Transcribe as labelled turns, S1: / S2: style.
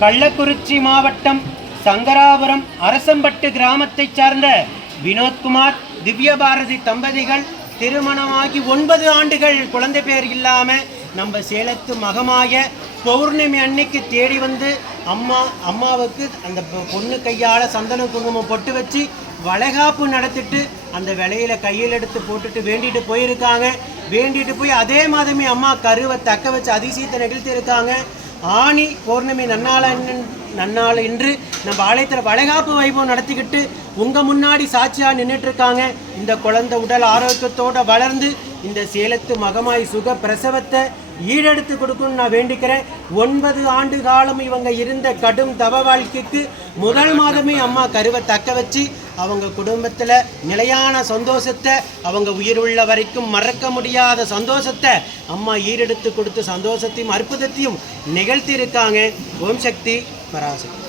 S1: கள்ளக்குறிச்சி மாவட்டம் சங்கராபுரம் அரசம்பட்டு கிராமத்தைச் சார்ந்த வினோத்குமார் திவ்யபாரதி தம்பதிகள் திருமணமாகி ஒன்பது ஆண்டுகள் குழந்தை பேர் இல்லாமல் நம்ம சேலத்து மகமாய பௌர்ணமி அன்னைக்கு தேடி வந்து அம்மா அம்மாவுக்கு அந்த பொ- பொண்ணு கையால் சந்தன குங்குமம் பொட்டு வச்சு வளைகாப்பு நடத்திட்டு அந்த விலையில கையில் எடுத்து போட்டுட்டு வேண்டிட்டு போயிருக்காங்க. வேண்டிட்டு போய் அதே மாதமே அம்மா கருவை தக்க வச்சு அதிசயத்தை நிகழ்த்தி இருக்காங்க ஆணி பௌர்ணமி நன்னாள நன்னாள் இன்று நம்ம ஆலயத்தில் வளைகாப்பு வைபவம் நடத்திக்கிட்டு உங்கள் முன்னாடி சாட்சியாக நின்றுட்டு இருக்காங்க இந்த குழந்தை உடல் ஆரோக்கியத்தோடு வளர்ந்து இந்த சேலத்து மகமாய் சுக பிரசவத்தை ஈடெடுத்து கொடுக்கணும்னு நான் வேண்டிக்கிறேன். ஒன்பது ஆண்டு காலம் இவங்க இருந்த கடும் தவ வாழ்க்கைக்கு முதல் மாதமே அம்மா கருவை தக்க வச்சு அவங்க குடும்பத்தில் நிலையான சந்தோஷத்தை அவங்க உயிர் உள்ள வரைக்கும் மறக்க முடியாத சந்தோஷத்தை அம்மா ஈரெடுத்து கொடுத்து சந்தோஷத்தையும் அற்புதத்தையும் நிகழ்த்தி இருக்காங்க ஓம் சக்தி பராசக்தி.